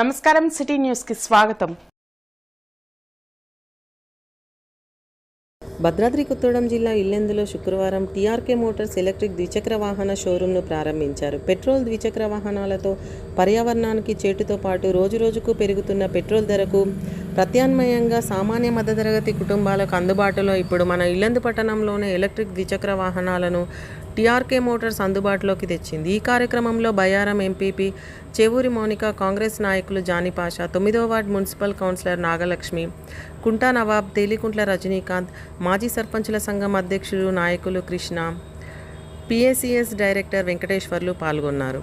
నమస్కారం సిటీ న్యూస్కి స్వాగతం. భద్రాద్రి కొత్తగూడెం జిల్లా ఇల్లెందులో శుక్రవారం టీఆర్కే మోటార్స్ ఎలక్ట్రిక్ ద్విచక్ర వాహన షోరూంను ప్రారంభించారు. పెట్రోల్ ద్విచక్ర వాహనాలతో పర్యావరణానికి చేటుతో పాటు రోజురోజుకు పెరుగుతున్న పెట్రోల్ ధరకు ప్రత్యామ్నాయంగా సామాన్య మధ్యతరగతి కుటుంబాలకు అందుబాటులో ఇప్పుడు మన ఇల్లందు పట్టణంలోనే ఎలక్ట్రిక్ ద్విచక్ర వాహనాలను టీఆర్కే మోటార్స్ అందుబాటులోకి తెచ్చింది. ఈ కార్యక్రమంలో బయారం ఎంపీపీ చెవూరి మౌనిక కాంగ్రెస్ నాయకులు జానీపాషా తొమ్మిదో వార్డు మున్సిపల్ కౌన్సిలర్ నాగలక్ష్మి కుంటా నవాబ్ తేలికుంట్ల రజనీకాంత్ మాజీ సర్పంచుల సంఘం అధ్యక్షులు నాయకులు కృష్ణ పిఏసిఎస్ డైరెక్టర్ వెంకటేశ్వర్లు పాల్గొన్నారు.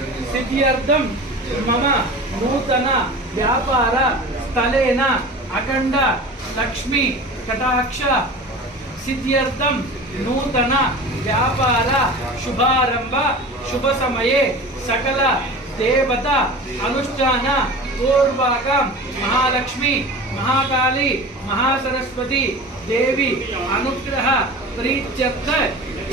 సిద్ధ్యర్థం మమ నూతన వ్యాపార స్థలేన అఖండ లక్ష్మి కటాక్ష. సిద్ధ్యర్థం నూతన వ్యాపార శుభారంభ శుభ సమయే సకల దేవత అనుష్ఠాన పూర్వకం. మహాలక్ష్మి మహాకాళి మహాసరస్వతి దేవి అనుగ్రహ ప్రీత్యర్థ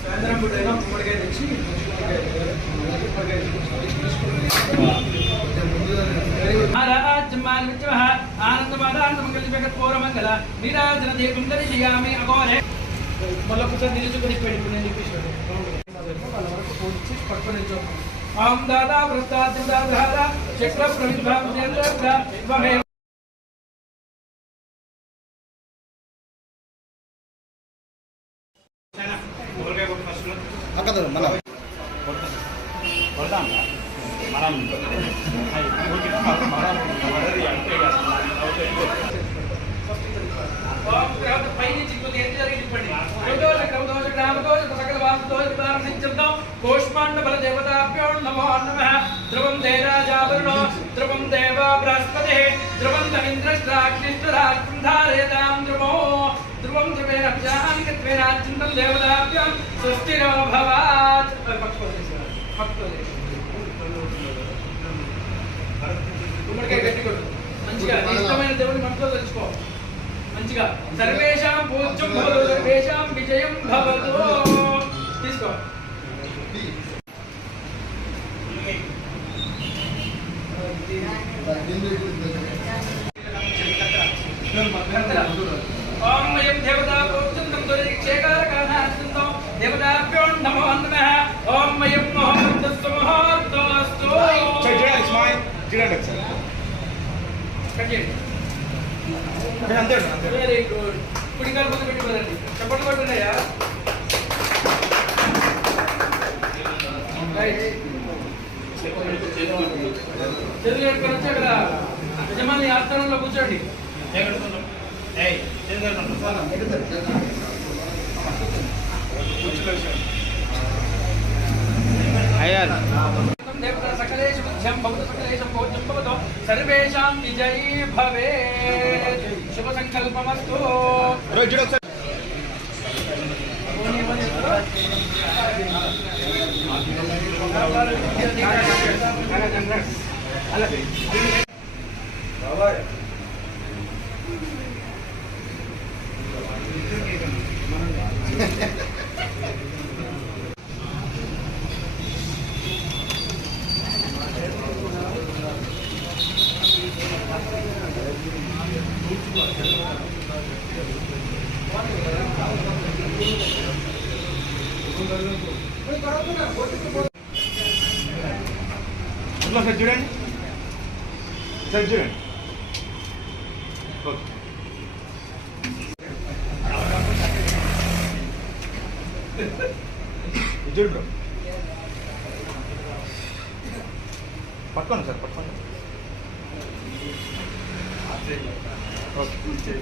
సాయంత్రం పూట అయినా గుమ్మడికాయ తెచ్చి ఆనందమాదానందమంగళ నీరాజన దీపం దర్శయామి అగోరే మళ్ళీ ఒకసారి నిలుచుకొని పెట్టుకుని నేను వాళ్ళ వరకు పోల్చి పట్టుకొని ఓం దాదా వృత్తాద్యం దాధార చక్ర ప్రవిద్భాం వాసుదోష ప్రారంభించడం కోష్మాండ బల దేవతాభ్యో నమో నమః ధ్రువం దేరాజావరుణో ధ్రువం దేవ బృహస్పతి ధ్రువం తమింద్రష్టాగ్నిష్టరాజ్యం ధారయతాం ధ్రువో ధ్రువం ధ్రువేణ అభ్యానికత్వేన చింతం దేవతాభ్యం సుస్థిరో భవాత్ గుమ్మడికాయ గట్టి కొట్టు. మంచిగా ఇష్టమైన దేవుని మనసులో తెలుసుకో. మంచిగా. సర్వేషాం పూజ్యం భవతు సర్వేషాం విజయం భవతు. తీసుకో. ఓం చూడండి ఒకసారి. కట్ చేయండి. అంతే ఉంటాను, అంతే. వెరీ గుడ్ కుడి కాలు ముందు పెట్టి పదండి చప్పట్లు కొట్టున్నాయా రైట్ చేతులు కట్టుకొని వచ్చి అక్కడ యజమాని ఆస్థానంలో కూర్చోండి. దేవత అయ్యారు. సర్వేషాం విజయీ భవే శుభ సంకల్పమస్తు రోజు ఒకసారి. మనం ఇట్లా సార్ చూడండి సార్ చూడండి ఓకే చూడు బ్రో పట్టుకోండి సార్ పట్టుకోండి. ఓకే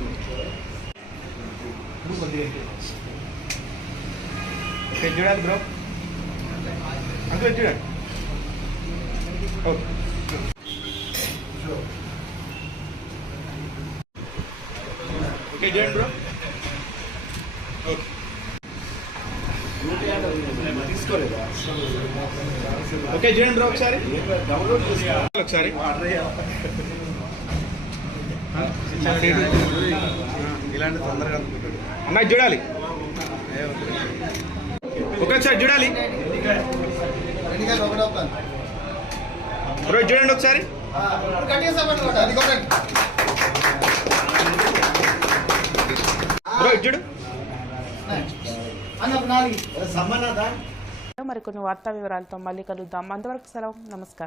ఓకే చూడాలి బ్రో? అంతే చూడండి ఓకే. ఓకే చూడండి బ్రో? ఓకే. ఓకే చూడండి బ్రో ఒకసారి? ఒకసారి. ఇలాంటి తొందరగా అనుకుంటాడు. అమ్మాయి చూడాలి. ఒకసారి చూడాలి. బ్రో చూడండి ఒకసారి. చూడు. మరికొన్ని వార్తా వివరాలతో మళ్ళీ కలుద్దాం. అంతవరకు సెలవు. నమస్కారం.